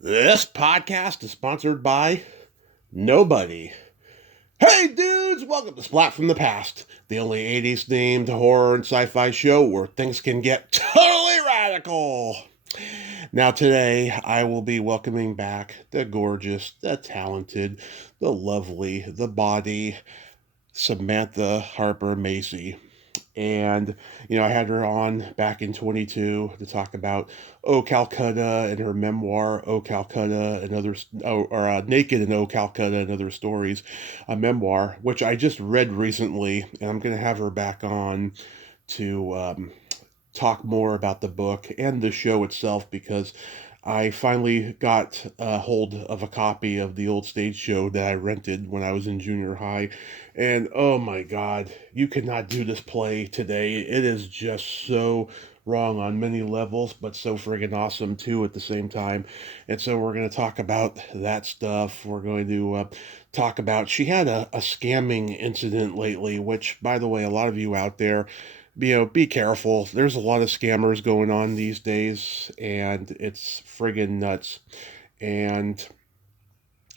This podcast is sponsored by nobody. Hey dudes, welcome to Splat from the Past, the only 80s themed horror and sci-fi show where things can get totally radical. Now today, I will be welcoming back the gorgeous, the talented, the lovely, the body, Samantha Harper Macy. And, I had her on back in 22 to talk about Calcutta and her memoir, Calcutta and other, Naked in Calcutta and Other Stories, a memoir, which I just read recently. And I'm going to have her back on to talk more about the book and the show itself because I finally got a hold of a copy of the old stage show that I rented when I was in junior high. And oh my God, you could not do this play today. It is just so wrong on many levels, but so friggin' awesome too at the same time. And so we're going to talk about that stuff. We're going to talk about, she had a scamming incident lately, which, by the way, a lot of you out there, be careful. There's a lot of scammers going on these days, and it's friggin' nuts. And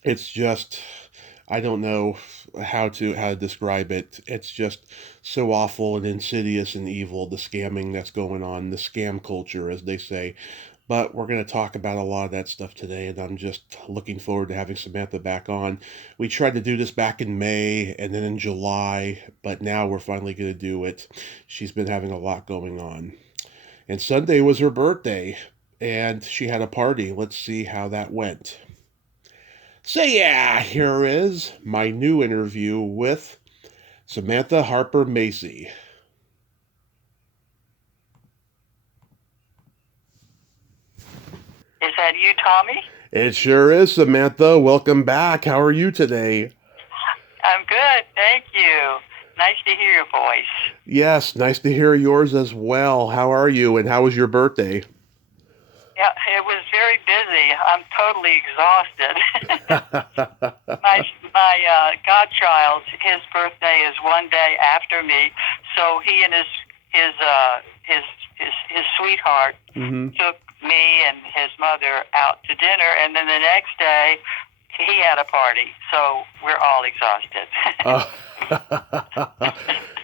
it's just, I don't know how to describe it. It's just so awful and insidious and evil, the scamming that's going on, the scam culture, as they say. But we're going to talk about a lot of that stuff today, and I'm just looking forward to having Samantha back on. We tried to do this back in May and then in July, but now we're finally going to do it. She's been having a lot going on. And Sunday was her birthday, and she had a party. Let's see how that went. So, yeah, here is my new interview with Samantha Harper Macy. Is that you, Tommy? It sure is, Samantha. Welcome back. How are you today? I'm good, thank you. Nice to hear your voice. Yes, nice to hear yours as well. How are you, and how was your birthday? Yeah, it was very busy. I'm totally exhausted. my godchild, his birthday is one day after me, so he and his uh his his sweetheart Mm-hmm. took me and his mother out to dinner, and then the next day he had a party. So we're all exhausted.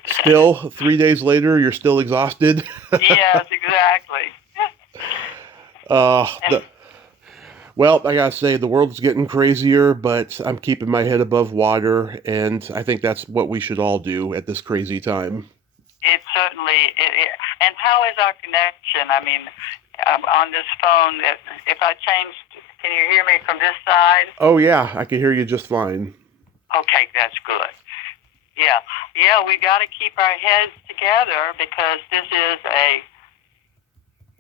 Still, 3 days later, you're still exhausted? Yes, exactly. uh, the, well, I gotta say, the world's getting crazier, but I'm keeping my head above water, and I think that's what we should all do at this crazy time. It certainly. And how is our connection? I mean, on this phone, if I changed, can you hear me from this side? Oh, yeah, I can hear you just fine. Okay, that's good. Yeah, yeah, we got to keep our heads together because this is a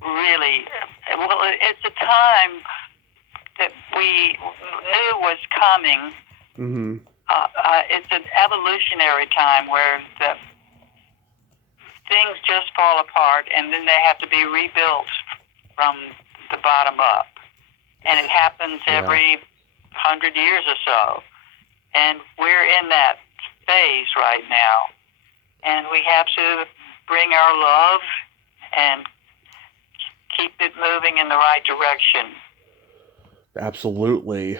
really, well, it's a time that we knew was coming. Mm-hmm. It's an evolutionary time where the things just fall apart and then they have to be rebuilt from the bottom up. And it happens every 100 years or so. And we're in that phase right now. And we have to bring our love and keep it moving in the right direction. Absolutely.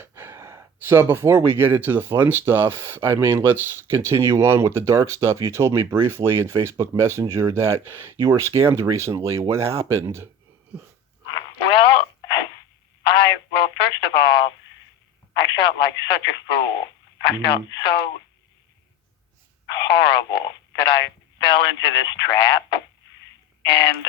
So before we get into the fun stuff, I mean, let's continue on with the dark stuff. You told me briefly in Facebook Messenger that you were scammed recently. What happened? Well, first of all, I felt like such a fool. I felt so horrible that I fell into this trap. And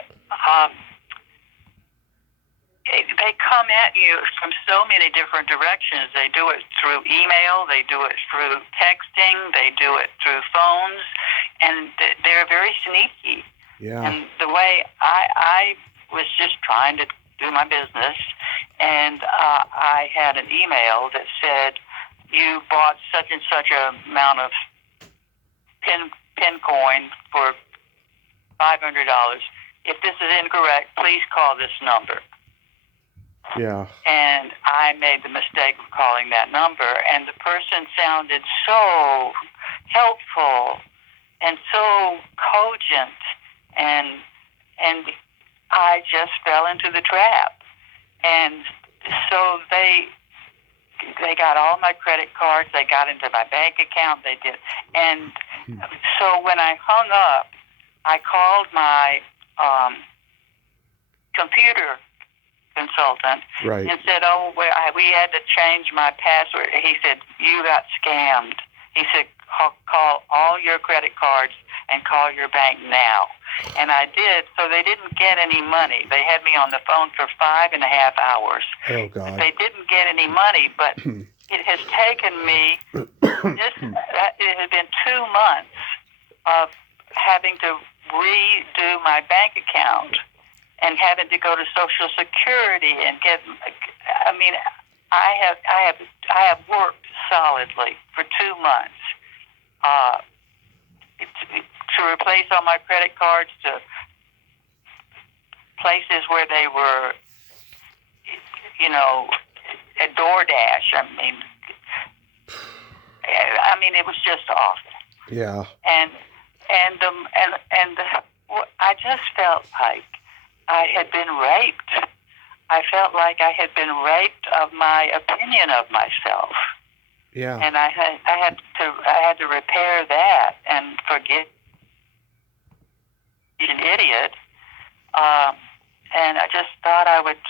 they come at you from so many different directions. They do it through email, they do it through texting, they do it through phones, and they're very sneaky. Yeah. And the way I was just trying to do my business, and I had an email that said, you bought such and such a amount of pin coin for $500. If this is incorrect, please call this number. Yeah. And I made the mistake of calling that number, and the person sounded so helpful and so cogent, and I just fell into the trap. And so they they got all my credit cards. They got into my bank account. They did. And so when I hung up, I called my computer consultant and said, "Oh, we had to change my password." He said, "You got scammed." He said, "Call all your credit cards and call your bank now." And I did, so they didn't get any money. They had me on the phone for 5.5 hours. Oh, God. They didn't get any money, but it has taken me, it has been 2 months of having to redo my bank account and having to go to Social Security and get, I mean, I have worked solidly for 2 months to replace all my credit cards to places where they were, at DoorDash. I mean, it was just awful. Yeah. And I just felt like I had been raped. I felt like I had been raped of my opinion of myself. Yeah. And I had to repair that and forget an idiot. And I just thought I would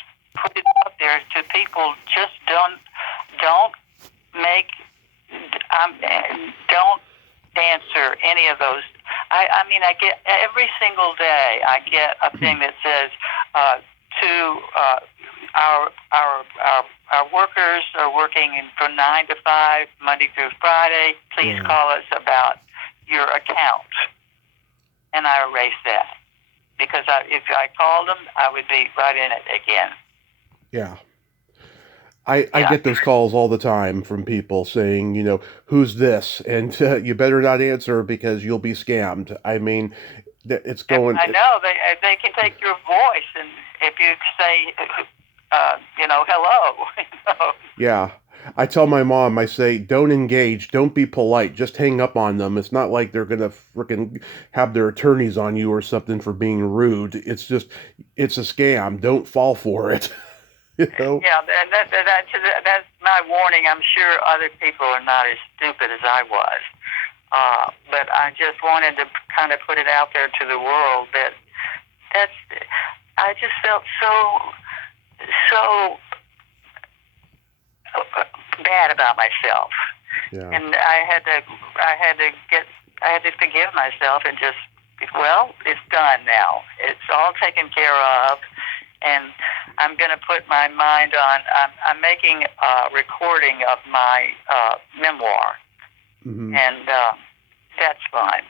put it out there to people. Just don't answer any of those. I mean, I get every single day. I get a thing that says our workers are working from 9 to 5 Monday through Friday. Please call us about your account. And I erase that because if I called them, I would be right in it again. Yeah. I get those calls all the time from people saying, who's this? And you better not answer because you'll be scammed. I mean, it's going... I know. They can take your voice, and if you say, hello. Yeah. I tell my mom, I say, don't engage, don't be polite, just hang up on them. It's not like they're going to frickin' have their attorneys on you or something for being rude. It's a scam. Don't fall for it. Yeah, and that's my warning. I'm sure other people are not as stupid as I was. But I just wanted to kind of put it out there to the world I just felt so bad about myself. Yeah. And I had to forgive myself and just, it's done now. It's all taken care of. And I'm going to put my mind on, I'm making a recording of my memoir. Mm-hmm. And that's fun.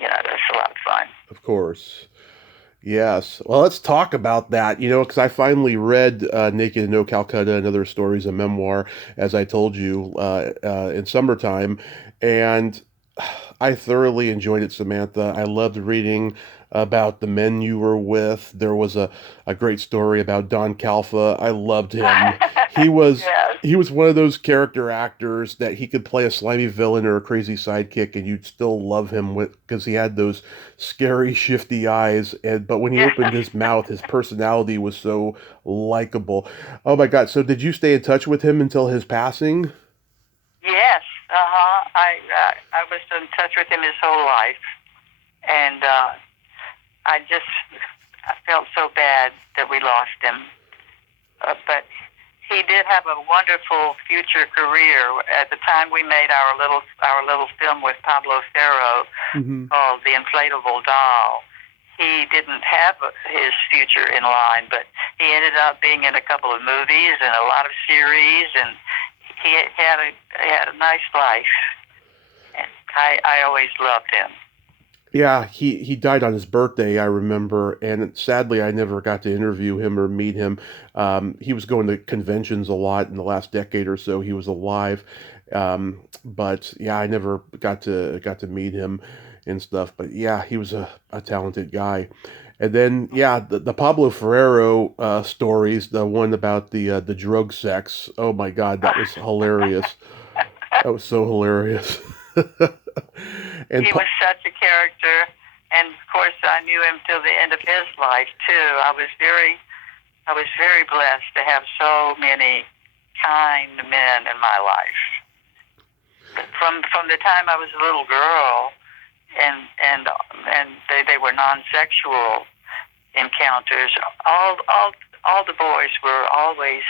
That's a lot of fun. Of course. Yes. Well, let's talk about that, because I finally read Naked and No Calcutta and Other Stories, a memoir, as I told you, in summertime. And I thoroughly enjoyed it, Samantha. I loved reading about the men you were with. There was a great story about Don Calfa. I loved him. He was one of those character actors that he could play a slimy villain or a crazy sidekick, and you'd still love him because he had those scary, shifty eyes. But when he opened his mouth, his personality was so likable. Oh my God! So did you stay in touch with him until his passing? Yes. I was in touch with him his whole life, and I felt so bad that we lost him. But he did have a wonderful future career. At the time we made our little film with Pablo Ferro called The Inflatable Doll, he didn't have his future in line, but he ended up being in a couple of movies and a lot of series, and he had a nice life. And I always loved him. Yeah, he died on his birthday, I remember, and sadly I never got to interview him or meet him. He was going to conventions a lot in the last decade or so. He was alive, but yeah, I never got to meet him and stuff. But yeah, he was a talented guy. And then the Pablo Ferrero stories, the one about the drug sex. Oh my God, that was hilarious. That was so hilarious. And he was such a character, and of course I knew him till the end of his life too. I was very blessed to have so many kind men in my life. From the time I was a little girl, and they were non-sexual encounters. All the boys were always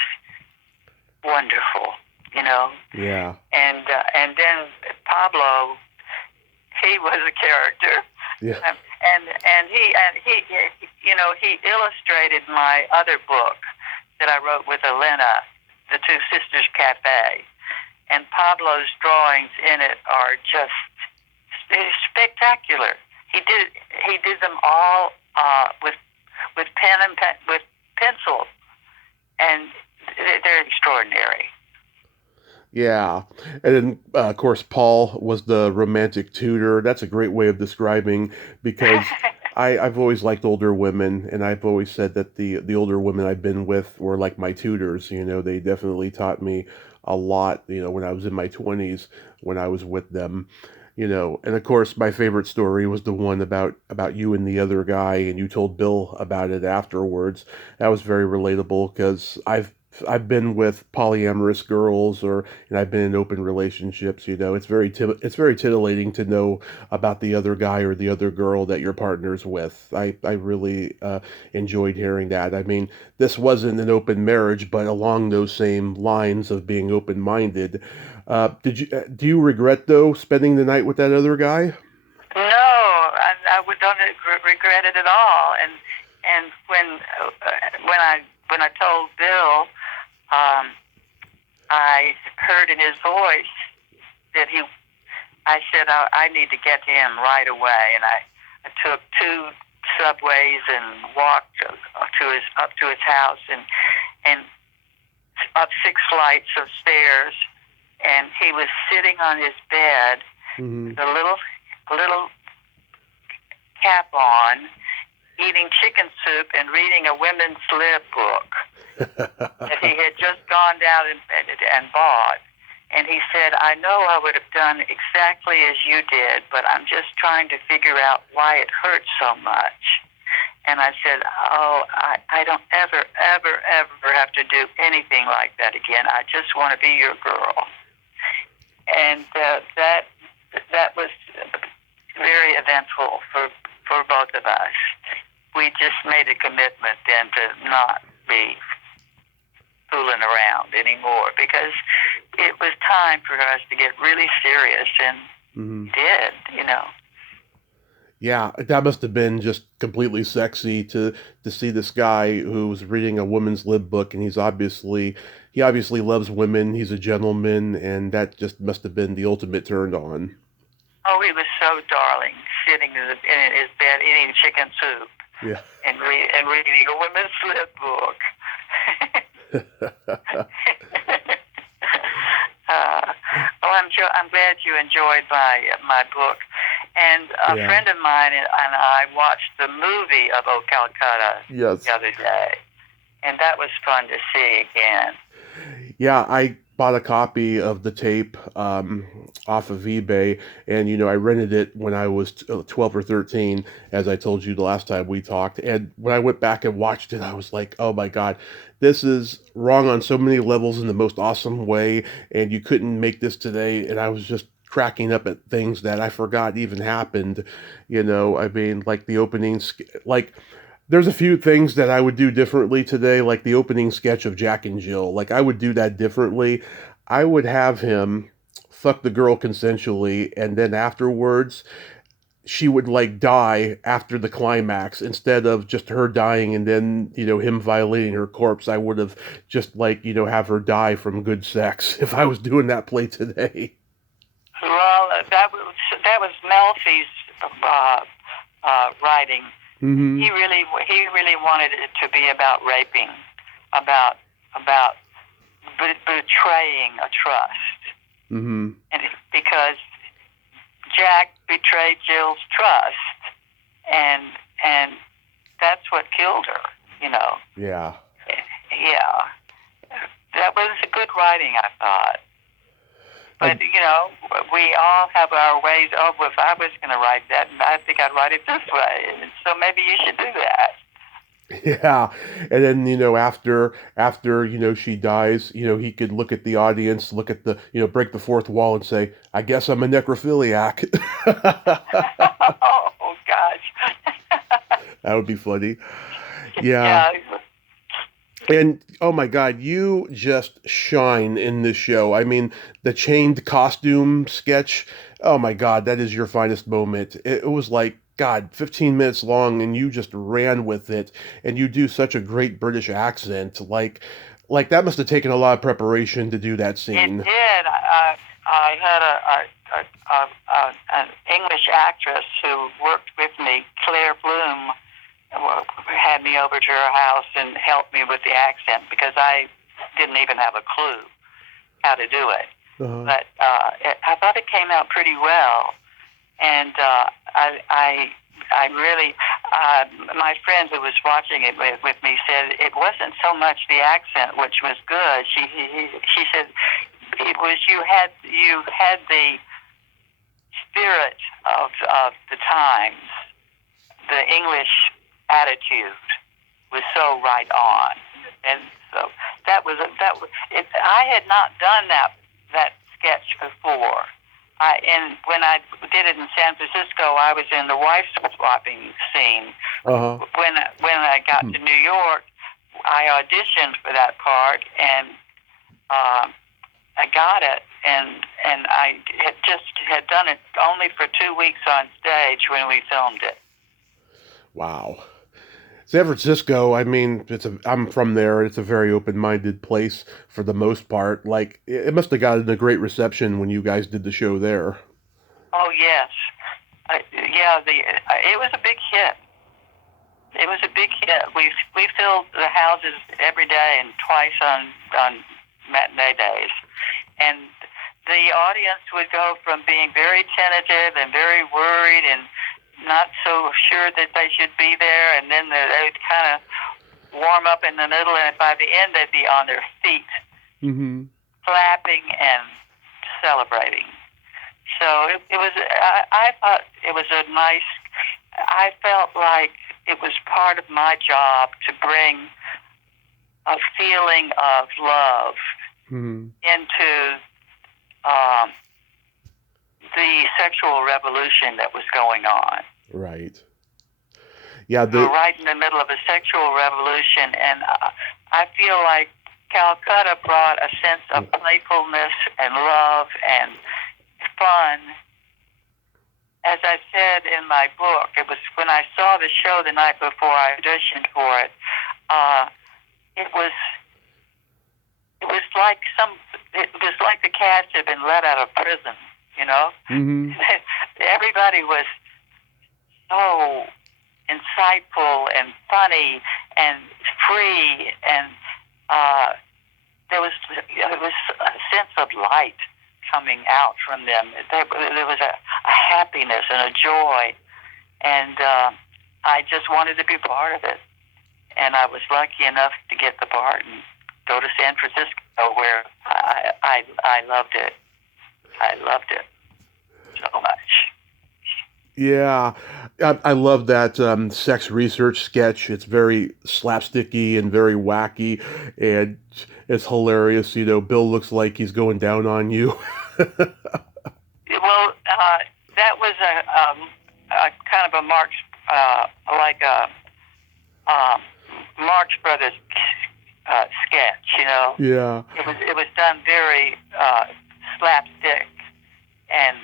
wonderful, you know. Yeah. And then Pablo, he was a character. Yeah. And he you know, he illustrated my other book that I wrote with Elena, The Two Sisters Cafe. And Pablo's drawings in it are just spectacular. He did them all with pen and with pencil, and they're extraordinary. Yeah. And then, of course, Paul was the romantic tutor. That's a great way of describing, because I've always liked older women, and I've always said that the older women I've been with were like my tutors. You know, they definitely taught me a lot, you know, when I was in my 20s, when I was with them. You know, and of course, my favorite story was the one about you and the other guy, and you told Bill about it afterwards. That was very relatable, because I've been with polyamorous girls, and I've been in open relationships. You know, it's very titillating to know about the other guy or the other girl that your partner's with. I really enjoyed hearing that. I mean, this wasn't an open marriage, but along those same lines of being open minded. Do you regret, though, spending the night with that other guy? No, I don't regret it at all. And when I told Bill, I heard in his voice that I said, I need to get to him right away. And I took 2 subways and walked up to his house, and up 6 flights of stairs. And he was sitting on his bed, Mm-hmm. with a little cap on, eating chicken soup and reading a women's lib book that he had just gone down and bought. And he said, I know I would have done exactly as you did, but I'm just trying to figure out why it hurts so much. And I said, oh, I don't ever have to do anything like that again. I just want to be your girl. And that was very eventful for both of us. We just made a commitment then to not be fooling around anymore, because it was time for us to get really serious, and Mm-hmm. did, you know. Yeah, that must have been just completely sexy to see this guy who was reading a woman's lib book, and he obviously loves women. He's a gentleman, and that just must have been the ultimate turned on. Oh, he was so darling, sitting in his bed eating chicken soup Yeah. and reading a women's lib book. I'm glad you enjoyed my book. And a Yeah. friend of mine and I watched the movie of O Calcutta Yes. the other day, and that was fun to see again. Yeah, I bought a copy of the tape off of eBay, and you know, I rented it when I was 12 or 13, as I told you the last time we talked. And when I went back and watched it, I was like, oh my God, this is wrong on so many levels in the most awesome way, and you couldn't make this today. And I was just cracking up at things that I forgot even happened. You know, I mean, like the like there's a few things that I would do differently today, like the opening sketch of Jack and Jill. Like, I would do that differently. I would have him fuck the girl consensually, and then afterwards, she would like die after the climax instead of just her dying and then, you know, him violating her corpse. I would have just like, you know, have her die from good sex if I was doing that play today. Well, that was Melfi's writing. Mm-hmm. He really wanted it to be about raping, about betraying a trust, Mm-hmm. and because Jack betrayed Jill's trust, and that's what killed her. You know. Yeah. Yeah, that was a good writing, I thought. But, you know, we all have our ways. Oh, if I was going to write that, I think I'd write it this way. So maybe you should do that. Yeah, and then after she dies, he could look at the audience, look at the break the fourth wall and say, "I guess I'm a necrophiliac." Oh gosh. That would be funny. Yeah. Yeah. And oh my God, you just shine in this show. I mean, the chained costume sketch. Oh my God, that is your finest moment. It was like, God, 15 minutes long, and you just ran with it. And you do such a great British accent. Like that must have taken a lot of preparation to do that It scene. did. I had an English actress who worked with me, Claire Bloom, had me over to her house and helped me with the accent because I didn't even have a clue how to do it. Uh-huh. But I thought it came out pretty well, and I really, my friend who was watching it with me said it wasn't so much the accent, which was good. She said it was you had the spirit of the times. The English attitude was so right on, and so I had not done that sketch before. And when I did it in San Francisco, I was in the wife swapping scene. Uh-huh. When I got to New York, I auditioned for that part, and I got it, and I had done it only for 2 weeks on stage when we filmed it. Wow. San Francisco, I mean, I'm from there. It's a very open-minded place for the most part. Like, it must have gotten a great reception when you guys did the show there. Oh yes, yeah. It was a big hit. It was a big hit. We filled the houses every day and twice on matinee days, and the audience would go from being very tentative and very worried and not so sure that they should be there, and then they'd kind of warm up in the middle, and by the end they'd be on their feet, Mm-hmm. clapping and celebrating. So it was. I thought it was a nice. I felt like it was part of my job to bring a feeling of love Mm-hmm. into the sexual revolution that was going on. Right. Yeah, We were right in the middle of a sexual revolution, and I feel like Calcutta brought a sense of playfulness and love and fun. As I said in my book, it was when I saw the show the night before I auditioned for it. It was like the cast had been let out of prison. Mm-hmm. Everybody was so insightful and funny and free, and there was a sense of light coming out from them. There was a happiness and a joy, and I just wanted to be part of it. And I was lucky enough to get the part and go to San Francisco, where I loved it. I loved it so much. Yeah, I love that sex research sketch. It's very slapsticky and very wacky, and it's hilarious. Bill looks like he's going down on you. Well, that was a kind of a Marx, like a Marx Brothers sketch. Yeah. It was done very slapstick, and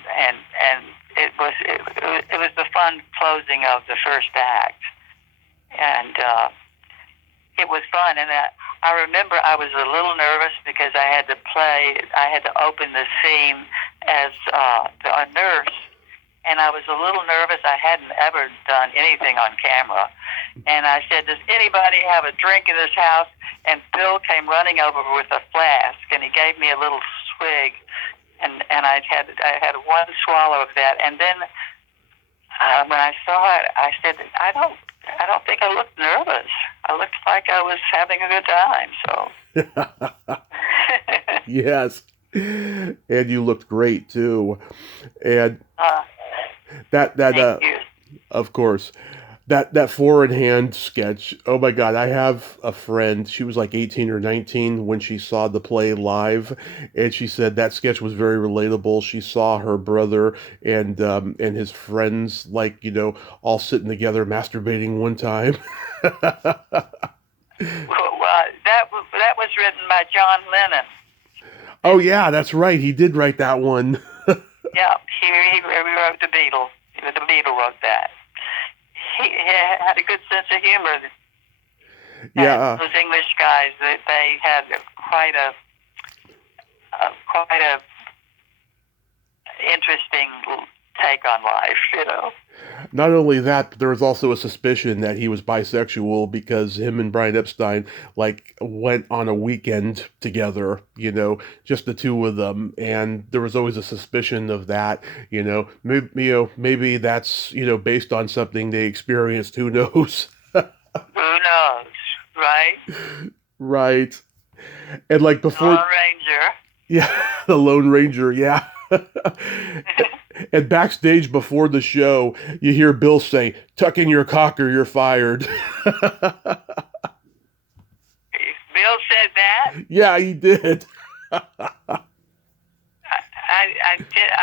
it was the fun closing of the first act, and it was fun. And I remember I was a little nervous because I had to open the scene as a nurse, and I was a little nervous. I hadn't ever done anything on camera, and I said, "Does anybody have a drink in this house?" And Bill came running over with a flask, and he gave me a little swig. And I had one swallow of that, and then when I saw it, I said, I don't think I looked nervous. I looked like I was having a good time. So Yes, and you looked great too, and that thank you. of course, That four in hand sketch. Oh my God, I have a friend. She was like 18 or 19 when she saw the play live, and she said that sketch was very relatable. She saw her brother and his friends like all sitting together masturbating one time. Well, that was written by John Lennon. Oh yeah, that's right. He did write that one. Yeah, he wrote the Beatles. The Beatles wrote that. He had a good sense of humor. Yeah. Those English guys, they had quite a interesting take on life. Not only that, but there was also a suspicion that he was bisexual because him and Brian Epstein like went on a weekend together, just the two of them, and there was always a suspicion of that, maybe that's based on something they experienced. Who knows? Who knows, right? Right. And like before, Lone Ranger. yeah, the Lone Ranger, yeah. And backstage before the show, you hear Bill say, "Tuck in your cocker, you're fired." Bill said that. Yeah, he did. I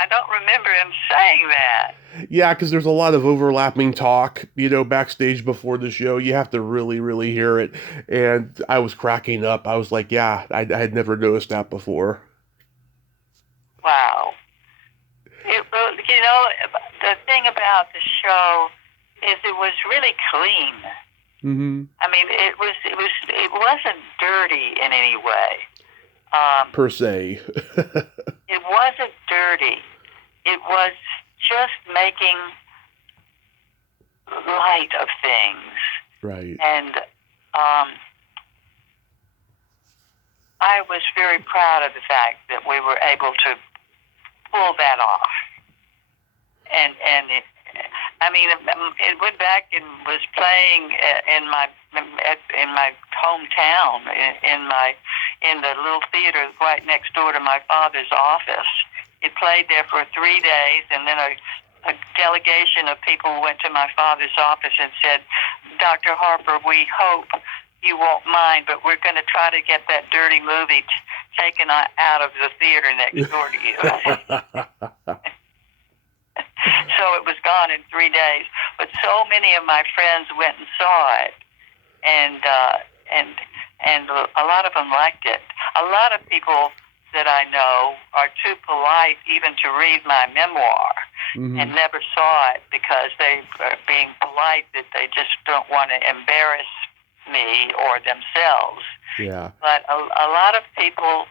don't remember him saying that. Yeah, because there's a lot of overlapping talk, backstage before the show. You have to really, really hear it. And I was cracking up. I was like, yeah, I had never noticed that before. Wow. The thing about the show is it was really clean. Mm-hmm. I mean, it wasn't dirty in any way. Per se. It wasn't dirty. It was just making light of things. Right. And I was very proud of the fact that we were able to pull that off. And it went back and was playing in my hometown in the little theater right next door to my father's office. It played there for 3 days, and then a delegation of people went to my father's office and said, "Dr. Harper, we hope you won't mind, but we're going to try to get that dirty movie taken out of the theater next door to you." So it was gone in 3 days. But so many of my friends went and saw it, and a lot of them liked it. A lot of people that I know are too polite even to read my memoir, mm-hmm. and never saw it because they are being polite, that they just don't want to embarrass me or themselves. Yeah. But a lot of people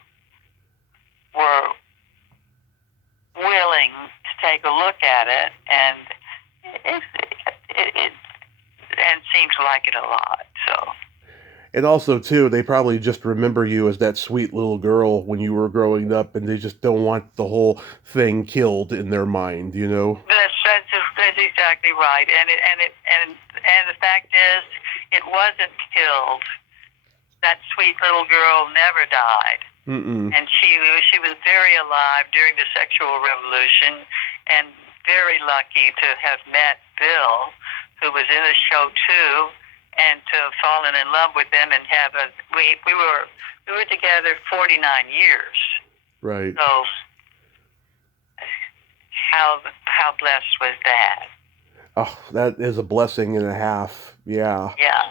were willing to take a look at it, and it seemed to like it a lot. So. And also, too, they probably just remember you as that sweet little girl when you were growing up, and they just don't want the whole thing killed in their mind, That's exactly right. And the fact is, it wasn't killed. That sweet little girl never died. Mm-mm. And she was very alive during the sexual revolution, and very lucky to have met Bill, who was in the show too, and to have fallen in love with him and have we were together 49 years. Right. So how blessed was that? Oh, that is a blessing and a half. Yeah. Yeah.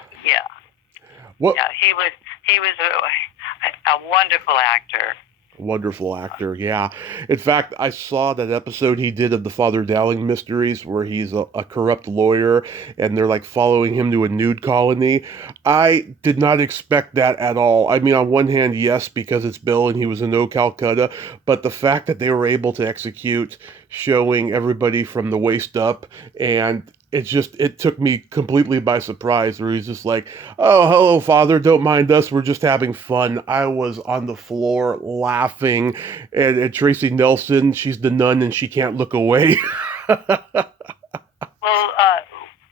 What? Yeah, he was a wonderful actor. Wonderful actor, yeah. In fact, I saw that episode he did of the Father Dowling Mysteries where he's a corrupt lawyer and they're like following him to a nude colony. I did not expect that at all. I mean, on one hand, yes, because it's Bill and he was in Calcutta, but the fact that they were able to execute showing everybody from the waist up, and it took me completely by surprise, where he's just like, "Oh, hello, Father, don't mind us, we're just having fun." I was on the floor laughing, and Tracy Nelson, she's the nun and she can't look away. Well,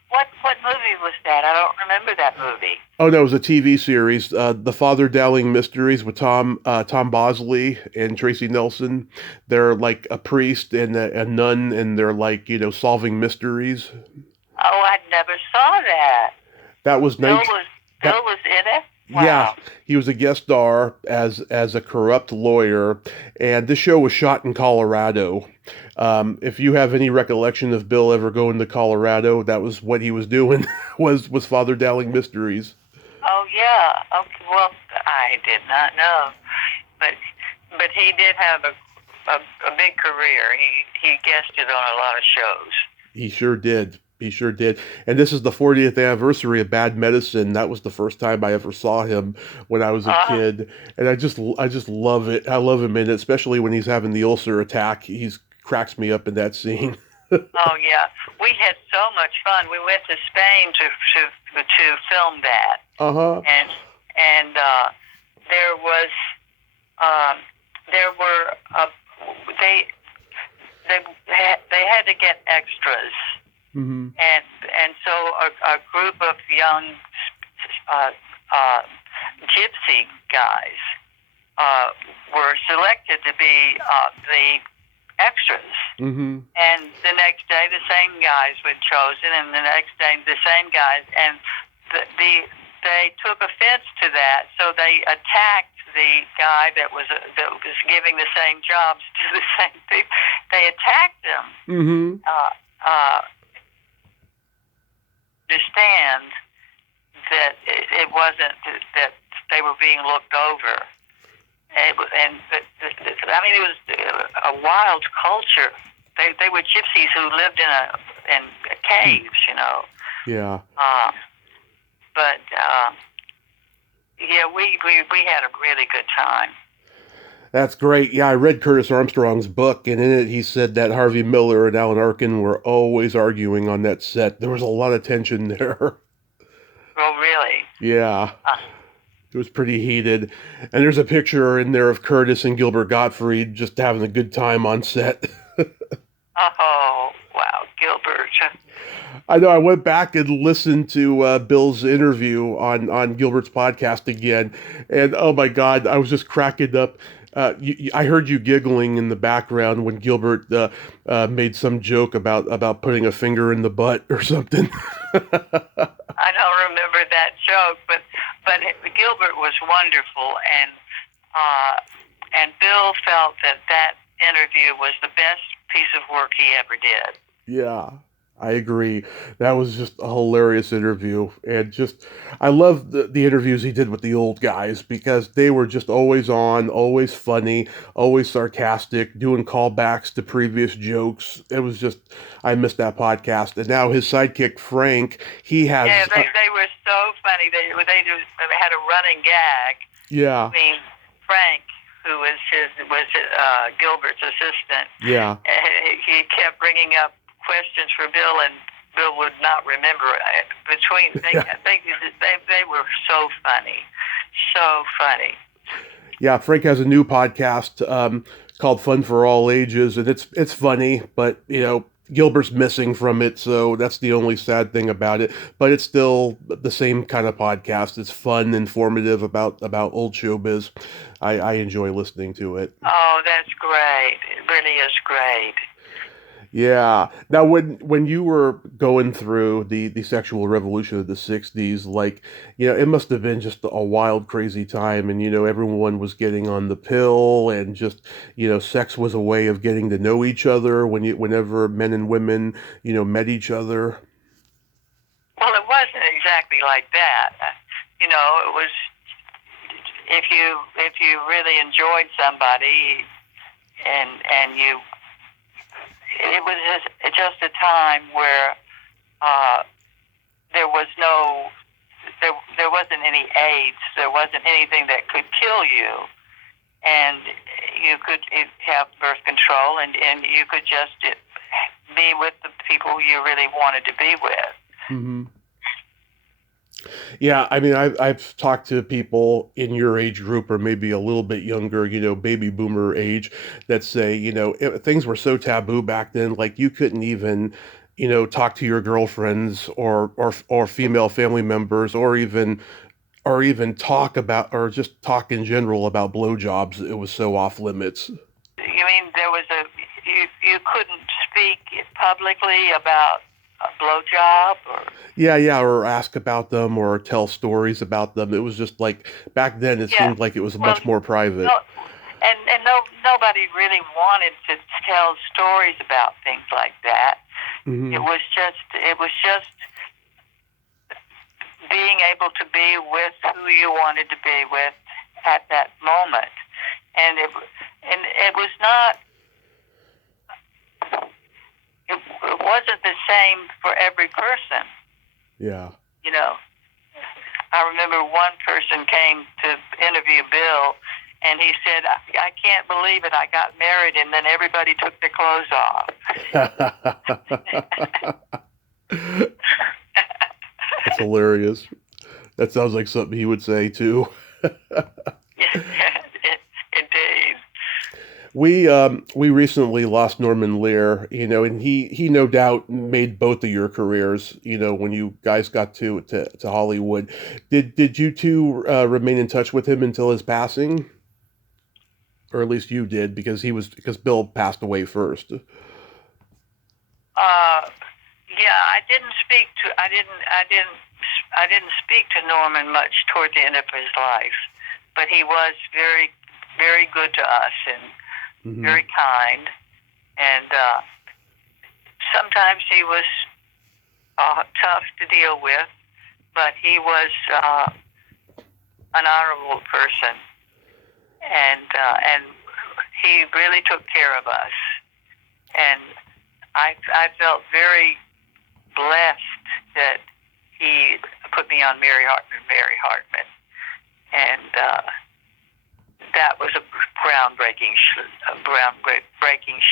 what movie was that? I don't remember that movie. Oh, no, it was a TV series, The Father Dowling Mysteries with Tom Bosley and Tracy Nelson. They're like a priest and a nun, and they're like, solving mysteries. Oh, I never saw that. That was Bill 19. was That Bill was in it. Yeah, Wow. he was a guest star as a corrupt lawyer, and this show was shot in Colorado. If you have any recollection of Bill ever going to Colorado, that was what he was doing was Father Dowling Mysteries. Oh yeah. Okay. Well, I did not know, but he did have a big career. He guested on a lot of shows. He sure did. He sure did. And this is the 40th anniversary of Bad Medicine. That was the first time I ever saw him when I was a Uh, kid, and I just love it. I love him in it, especially when he's having the ulcer attack. He's cracks me up in that scene. oh yeah. We had so much fun. We went to Spain to film that, Uh-huh. and there was um, there were they they had to get extras, Mm-hmm. and so a group of young uh, uh, gypsy guys were selected to be the extras. Mm-hmm. And the next day, the same guys were chosen, and the next day, the same guys, and they took offense to that, so they attacked the guy that was giving the same jobs to the same people. They attacked him. Mm-hmm. Understand that it wasn't that they were being looked over, and I mean it was a wild culture. They were gypsies who lived in caves, you know. Yeah. But yeah, we had a really good time. That's great. Yeah, I read Curtis Armstrong's book, and in it he said that Harvey Miller and Alan Arkin were always arguing on that set. There was a lot of tension there. Oh, really? Yeah. It was pretty heated. And there's a picture in there of Curtis and Gilbert Gottfried just having a good time on set. Oh, wow, Gilbert. I know I went back and listened to Bill's interview on Gilbert's podcast again, and oh my God, I was just cracking up. I heard you giggling in the background when Gilbert made some joke about putting a finger in the butt or something. I don't remember that joke, but Gilbert was wonderful, and Bill felt that interview was the best piece of work he ever did. Yeah, I agree. That was just a hilarious interview. And just, I love the interviews he did with the old guys because they were just always on, always funny, always sarcastic, doing callbacks to previous jokes. It was just, I missed that podcast. And now his sidekick, Frank, he has. Yeah, they were so funny. They had a running gag. Yeah. I mean, Frank, who was Gilbert's assistant. Yeah. He kept bringing up questions for Bill, and Bill would not remember it. They were so funny. Yeah, Frank has a new podcast called Fun for All Ages, and it's funny, but Gilbert's missing from it, so that's the only sad thing about it. But it's still the same kind of podcast. It's fun, informative about old showbiz. I enjoy listening to it. Oh, that's great. It really is great. Yeah. Now, when you were going through the sexual revolution of the 60s, it must have been just a wild, crazy time. And, everyone was getting on the pill and just, sex was a way of getting to know each other whenever men and women, met each other. Well, it wasn't exactly like that. It was if you really enjoyed somebody and you. It was just a time where there wasn't any AIDS, there wasn't anything that could kill you, and you could have birth control, and you could just be with the people you really wanted to be with. Mm-hmm. Yeah, I mean, I've talked to people in your age group or maybe a little bit younger, baby boomer age, that say, things were so taboo back then, like you couldn't even, talk to your girlfriends or female family members or even talk about or just talk in general about blowjobs. It was so off limits. You mean there was you couldn't speak publicly about blowjob or Yeah, or ask about them or tell stories about them. It was just like back then. It yeah. seemed like it was Well, much more private. no, and no, nobody really wanted to tell stories about things like that. Mm-hmm. It was just being able to be with who you wanted to be with at that moment, and it was not. It wasn't the same for every person. Yeah. You know, I remember one person came to interview Bill, and he said, I can't believe it. I got married, and then everybody took their clothes off. That's hilarious. That sounds like something he would say too. Indeed. We recently lost Norman Lear, and he no doubt made both of your careers, when you guys got to Hollywood. Did you two remain in touch with him until his passing? Or at least you did, because Bill passed away first. Yeah, I didn't speak to Norman much toward the end of his life, but he was very, very good to us and Mm-hmm. very kind. And sometimes he was tough to deal with, but he was an honorable person, and he really took care of us. And I felt very blessed that he put me on Mary Hartman, and that was a groundbreaking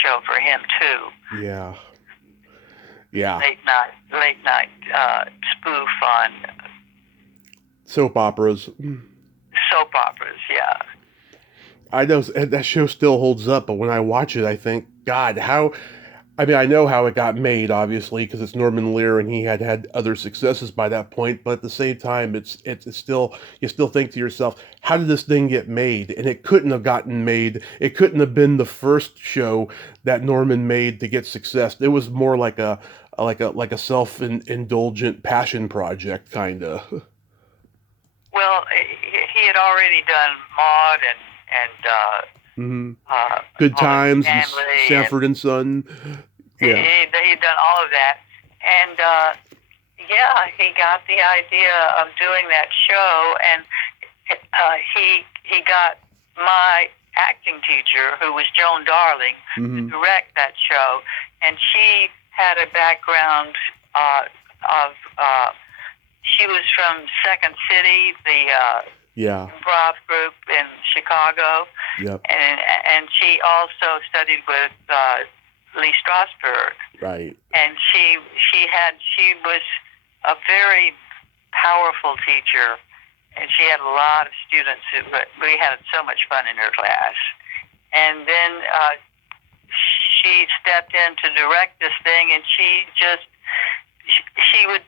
show for him too. Yeah. Late night spoof on Soap operas. soap operas. Yeah. I know that show still holds up, but when I watch it, I think, God, how. I mean, I know how it got made, obviously, because it's Norman Lear, and he had other successes by that point. But at the same time, it's still, you still think to yourself, how did this thing get made? And it couldn't have gotten made. It couldn't have been the first show that Norman made to get success. It was more like a self-indulgent passion project, kind of. Well, he had already done Maud and Good All in the Times, and Family, Sanford and Son. Yeah. He'd done all of that, and he got the idea of doing that show, and he got my acting teacher, who was Joan Darling, to direct that show, and she had a background of she was from Second City, the improv group in Chicago. Yep. And she also studied with Lee Strasberg. Right. And she was a very powerful teacher, and she had a lot of students we had so much fun in her class. And then she stepped in to direct this thing, and she would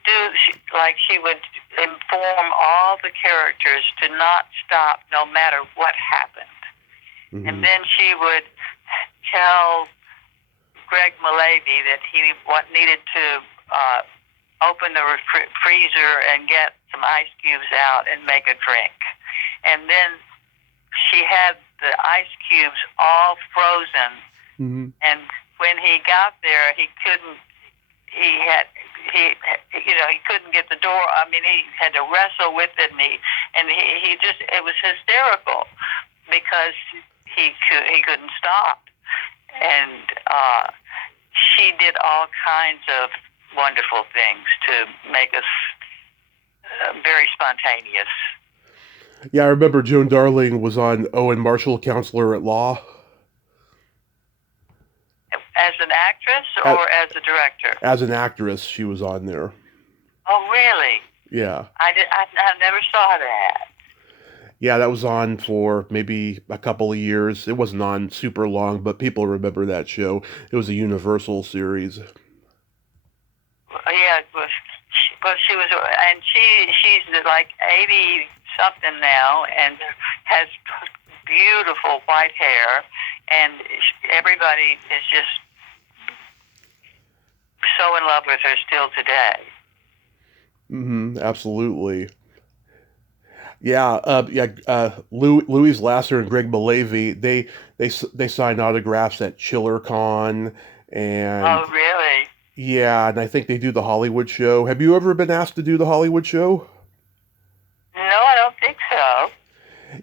inform all the characters to not stop no matter what happened. Mm-hmm. And then she would tell Greg Malavy that he needed to open the freezer and get some ice cubes out and make a drink. And then she had the ice cubes all frozen. Mm-hmm. And when he got there, he couldn't get the door. I mean, he had to wrestle with it, and he just, it was hysterical because he couldn't stop. And she did all kinds of wonderful things to make us very spontaneous. Yeah, I remember Joan Darling was on Owen Marshall, Counselor at Law. As an actress or as a director? As an actress, she was on there. Oh, really? Yeah. I never saw that. Yeah, that was on for maybe a couple of years. It wasn't on super long, but people remember that show. It was a Universal series. Yeah, it was. Well, she was, and she's like 80 something now, and has beautiful white hair, and everybody is just so in love with her still today. Absolutely. Yeah, Louise Lasser and Greg Malavy, they signed autographs at ChillerCon, and Oh, really? yeah, and I think they do the Hollywood show. Have you ever been asked to do the Hollywood show? No, I don't think so.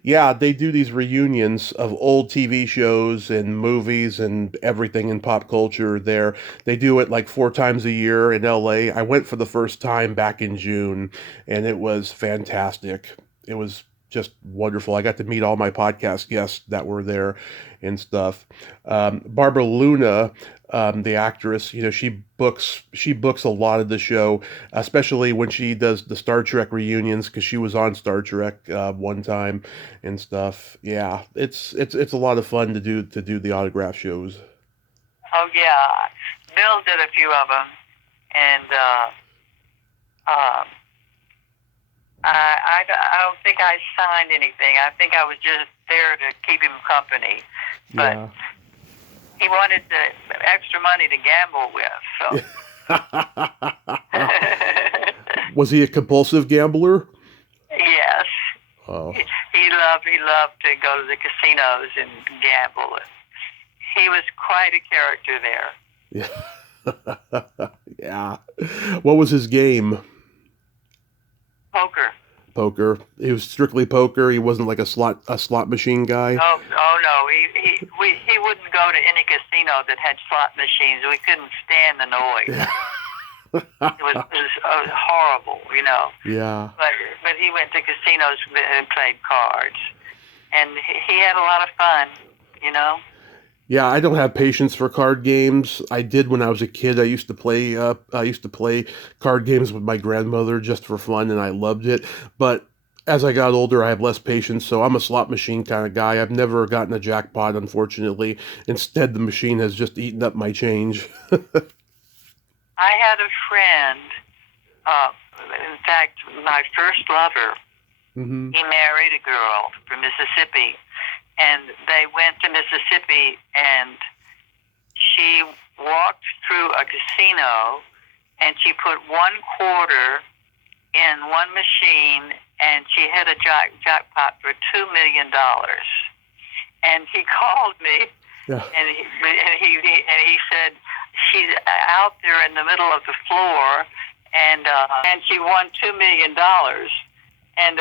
Yeah, they do these reunions of old TV shows and movies and everything in pop culture there. They do it like 4 times a year in LA. I went for the first time back in June, and it was fantastic. It was just wonderful. I got to meet all my podcast guests that were there and stuff. Barbara Luna, the actress, she books a lot of the show, especially when she does the Star Trek reunions because she was on Star Trek one time and stuff. Yeah, it's a lot of fun to do the autograph shows. Oh, yeah. Bill did a few of them, and uh, I don't think I signed anything. I think I was just there to keep him company. But Yeah. he wanted the extra money to gamble with, so. Was he a compulsive gambler? Yes. Oh, He loved to go to the casinos and gamble. He was quite a character there. yeah. Yeah. What was his game? Poker. Poker. He was strictly poker. He wasn't like a slot machine guy. Oh no. He wouldn't go to any casino that had slot machines. We couldn't stand the noise. It was horrible, Yeah. But he went to casinos and played cards, and he had a lot of fun. Yeah, I don't have patience for card games. I did when I was a kid. I used to play card games with my grandmother just for fun, and I loved it. But as I got older, I have less patience, so I'm a slot machine kind of guy. I've never gotten a jackpot, unfortunately. Instead, the machine has just eaten up my change. I had a friend. In fact, my first lover. hmm He married a girl from Mississippi, and they went to Mississippi, and she walked through a casino, and she put 1 quarter in one machine, and she hit a jackpot for $2 million. And he called me, Yeah. and he said she's out there in the middle of the floor, and she won $2 million. And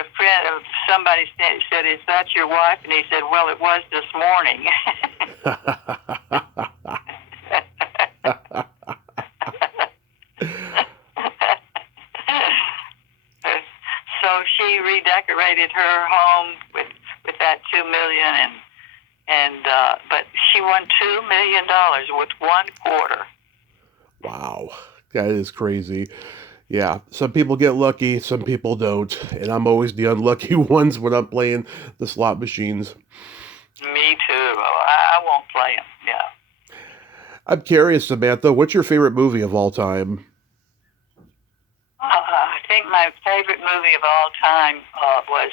somebody said, "Is that your wife?" And he said, "Well, it was this morning." So she redecorated her home with that $2 million, but she won $2 million with 1 quarter. Wow, that is crazy. Yeah, some people get lucky, some people don't, and I'm always the unlucky ones when I'm playing the slot machines. Me too. I won't play them. Yeah. I'm curious, Samantha, what's your favorite movie of all time? I think my favorite movie of all time was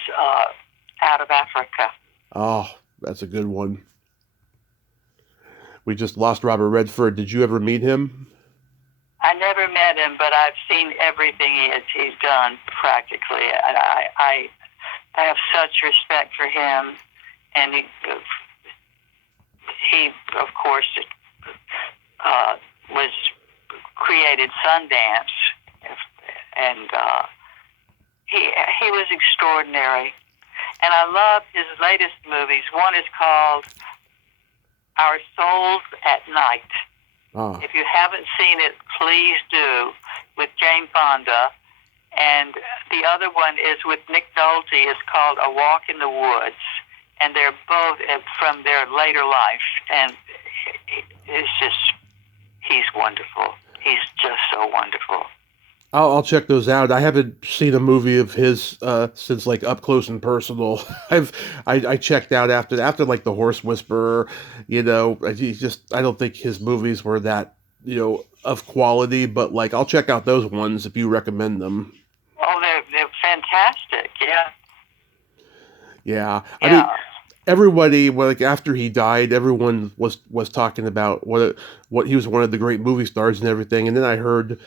Out of Africa. Oh, that's a good one. We just lost Robert Redford. Did you ever meet him? I never met him, but I've seen everything he's done practically. And I have such respect for him, and he of course was created Sundance, and he was extraordinary. And I love his latest movies. One is called Our Souls at Night. Ah, If you haven't seen it, please do, with Jane Fonda. And the other one is with Nick Nolte. It's called A Walk in the Woods. And they're both from their later life. And he's wonderful. He's just so wonderful. I'll check those out. I haven't seen a movie of his since like Up Close and Personal. I checked out after like The Horse Whisperer. I don't think his movies were that of quality. But like I'll check out those ones if you recommend them. Oh, they're fantastic. Yeah. Yeah, I mean, Yeah. everybody, well, like after he died, everyone was talking about what he was one of the great movie stars and everything. And then I heard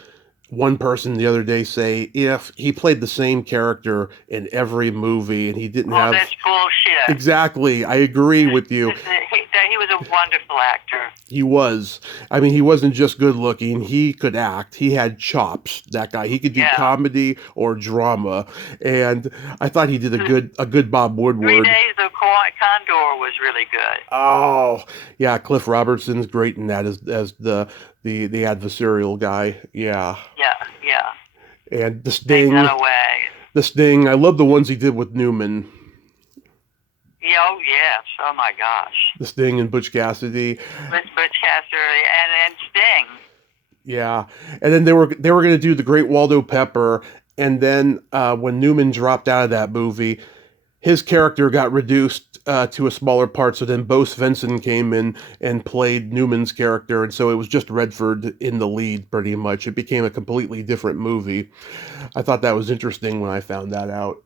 one person the other day say if he played the same character in every movie and he didn't Well, have that's bullshit. exactly, I agree with you. He was a wonderful actor. He was. I mean, he wasn't just good looking. He could act. He had chops. That guy. He could do Yeah. comedy or drama. And I thought he did a good Bob 3 Woodward. Days of Condor was really good. Oh, yeah. Cliff Robertson's great in that as the adversarial guy. Yeah. Yeah. And the Take Sting. that away. The Sting. I love the ones he did with Newman. Yeah, oh, yes. Oh, my gosh. The Sting and Butch Cassidy. Butch Cassidy and Sting. Yeah, and then they were going to do the Great Waldo Pepper, and then when Newman dropped out of that movie, his character got reduced to a smaller part. So then Bo Svensson came in and played Newman's character, and so it was just Redford in the lead, pretty much. It became a completely different movie. I thought that was interesting when I found that out.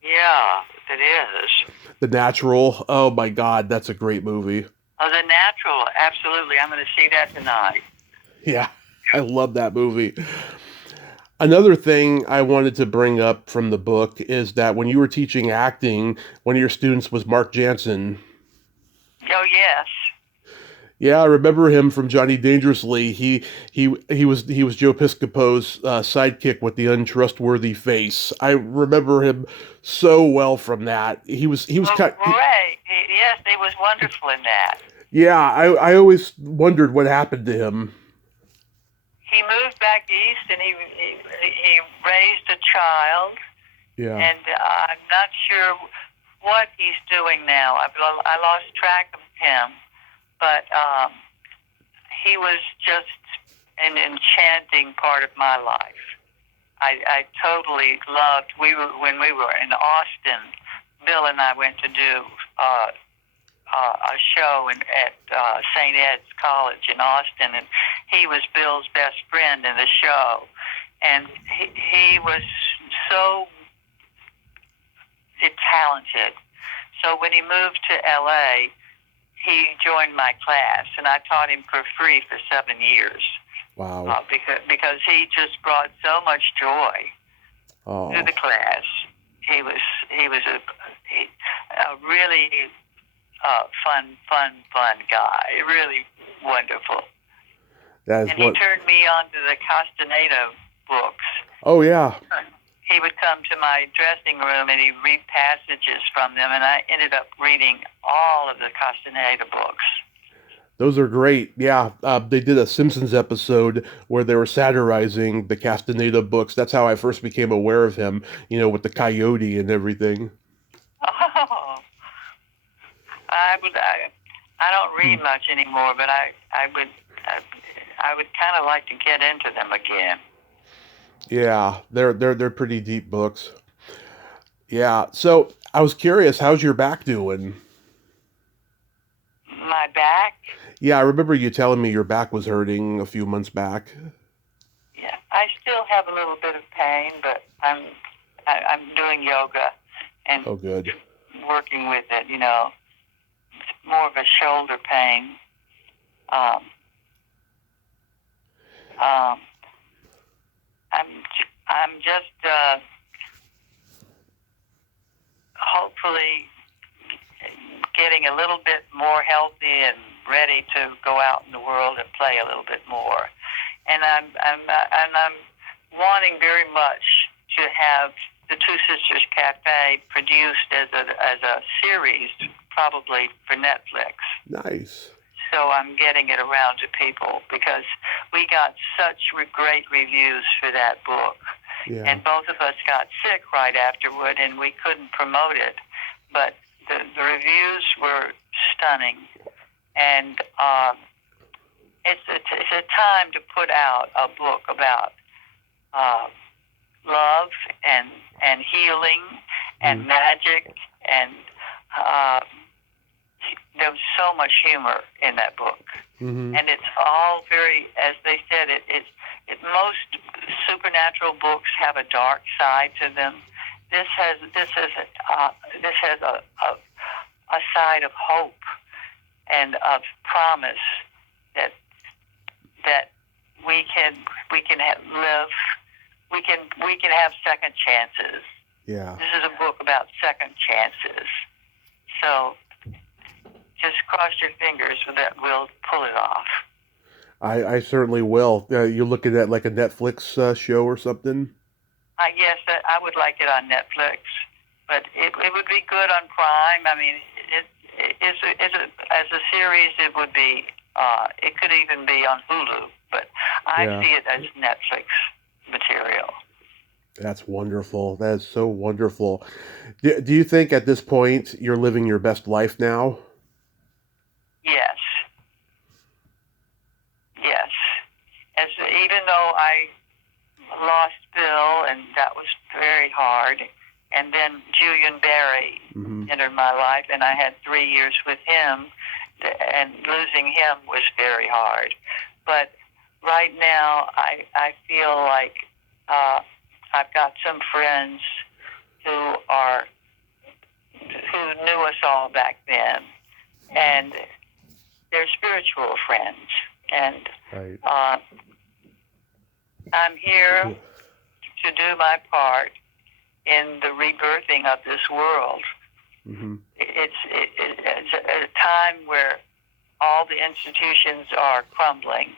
Yeah, it is. The Natural. Oh my God, that's a great movie. Oh, The Natural. Absolutely. I'm going to see that tonight. Yeah, I love that movie. Another thing I wanted to bring up from the book is that when you were teaching acting, one of your students was Mark Jansen. Oh, yes. Yeah, I remember him from Johnny Dangerously. He was Joe Piscopo's sidekick with the untrustworthy face. I remember him so well from that. He was Great. Yes, he was wonderful in that. Yeah, I always wondered what happened to him. He moved back east and he raised a child. Yeah. And I'm not sure what he's doing now. I lost track of him, but he was just an enchanting part of my life. I totally loved. When we were in Austin, Bill and I went to do a show at St. Ed's College in Austin, and he was Bill's best friend in the show, and he was so talented. So when he moved to L.A., he joined my class, and I taught him for free for 7 years. Wow. Because he just brought so much joy to the class. He was a really fun guy. Really wonderful. And he turned me on to the Castaneda books. Oh, yeah. He would come to my dressing room and he'd read passages from them, and I ended up reading all of the Castaneda books. Those are great. Yeah, they did a Simpsons episode where they were satirizing the Castaneda books. That's how I first became aware of him, with the coyote and everything. Oh, I don't read much anymore, but I would kind of like to get into them again. Yeah, they're pretty deep books. Yeah, so I was curious, how's your back doing? My back? Yeah, I remember you telling me your back was hurting a few months back. Yeah, I still have a little bit of pain, but I'm doing yoga and good. Working with it. It's more of a shoulder pain. I'm just hopefully getting a little bit more healthy and ready to go out in the world and play a little bit more. And I'm wanting very much to have the Two Sisters Cafe produced as a series, probably for Netflix. Nice. So I'm getting it around to people because we got such great reviews for that book. Yeah. And both of us got sick right afterward, and we couldn't promote it. But the reviews were stunning. And it's a time to put out a book about love and healing and magic, and there was so much humor in that book. Mm-hmm. And it's all very, as they said, most supernatural books have a dark side to them. This has a side of hope and of promise that we can live. We can have second chances. Yeah. This is a book about second chances. So just cross your fingers that we'll pull it off. I certainly will. You're looking at like a Netflix show or something? I guess that I would like it on Netflix, but it would be good on Prime. I mean, as a series, it would be. It could even be on Hulu, but I see it as Netflix material. That's wonderful. That is so wonderful. Do you think at this point you're living your best life now? Yes. Yes. Even though I lost Bill, and that was very hard, and then Julian Barry entered my life, and I had 3 years with him, and losing him was very hard. But right now, I feel like I've got some friends who knew us all back then, and they're spiritual friends, and I'm here to do my part in the rebirthing of this world. It's a time where all the institutions are crumbling,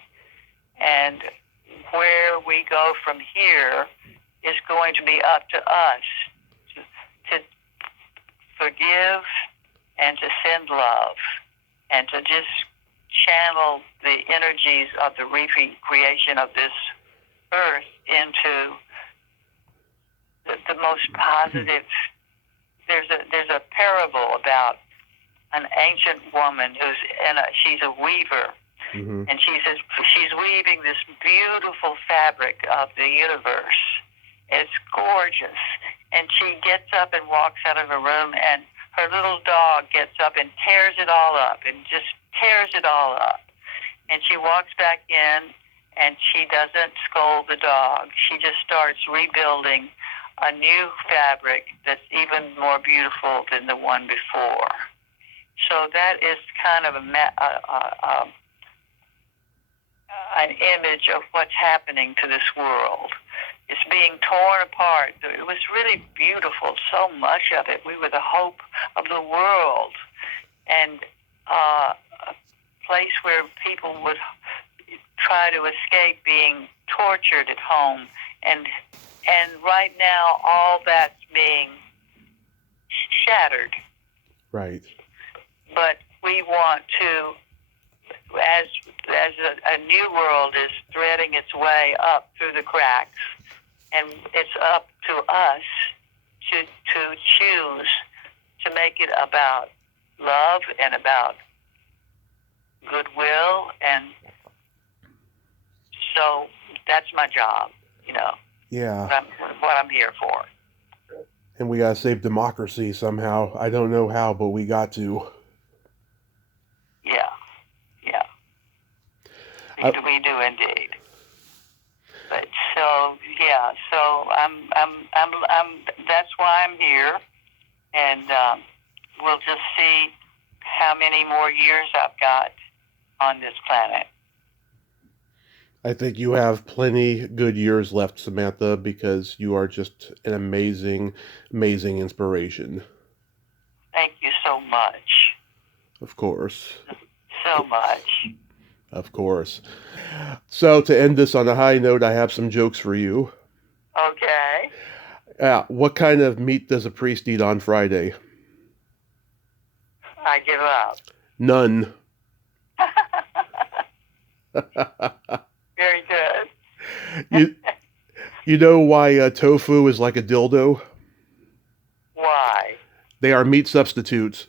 and where we go from here is going to be up to us to forgive and to send love and to just channel the energies of the recreation of this earth into the most positive. There's a parable about an ancient woman she's a weaver, and she says she's weaving this beautiful fabric of the universe. It's gorgeous, and she gets up and walks out of her room, and her little dog gets up and tears it all up, and just tears it all up. And she walks back in, and she doesn't scold the dog. She just starts rebuilding a new fabric that's even more beautiful than the one before. So that is kind of an image of what's happening to this world. It's being torn apart. It was really beautiful, so much of it. We were the hope of the world, and a place where people would try to escape being tortured at home. And right now, all that's being shattered. Right. But we want to, as a new world is threading its way up through the cracks, and it's up to us to choose to make it about love and about goodwill, and so that's my job, Yeah. What I'm here for. And we gotta save democracy somehow. I don't know how, but we got to. Yeah. We do indeed. But so I'm that's why I'm here, and we'll just see how many more years I've got on this planet. I think you have plenty good years left, Samantha, because you are just an amazing, amazing inspiration. Thank you so much. Of course. So much. Of course. So to end this on a high note, I have some jokes for you. Okay. What kind of meat does a priest eat on Friday? I give up. None. Very good. You know why tofu is like a dildo? Why? They are meat substitutes.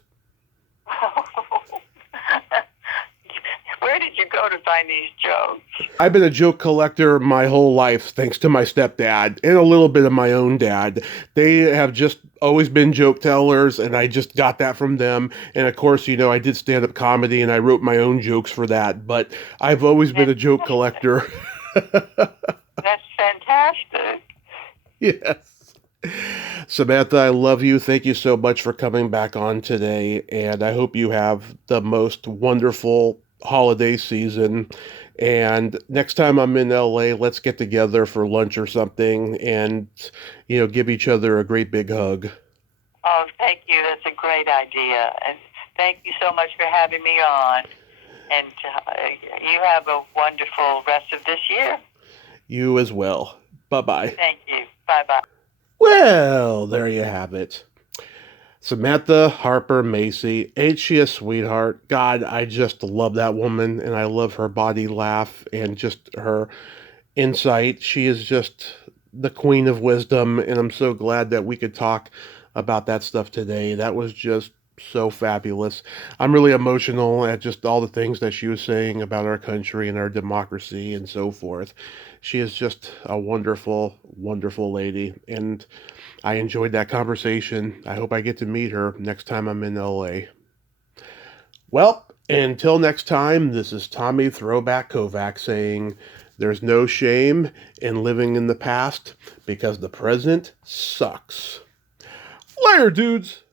Where did you go to find these jokes? I've been a joke collector my whole life, thanks to my stepdad and a little bit of my own dad. They have just always been joke tellers, and I just got that from them. And of course, I did stand-up comedy, and I wrote my own jokes for that. But I've always been a joke collector. That's fantastic. Yes. Samantha, I love you. Thank you so much for coming back on today. And I hope you have the most wonderful holiday season. And next time I'm in LA, let's get together for lunch or something and, give each other a great big hug. Oh, thank you. That's a great idea. And thank you so much for having me on. And you have a wonderful rest of this year. You as well. Bye bye. Thank you. Bye bye. Well, there you have it. Samantha Harper Macy. Ain't she a sweetheart? God, I just love that woman and I love her body laugh and just her insight. She is just the queen of wisdom, and I'm so glad that we could talk about that stuff today. That was just so fabulous. I'm really emotional at just all the things that she was saying about our country and our democracy and so forth. She is just a wonderful, wonderful lady, and I enjoyed that conversation. I hope I get to meet her next time I'm in LA. Well, until next time, this is Tommy Throwback Kovac saying there's no shame in living in the past because the present sucks. Later, dudes!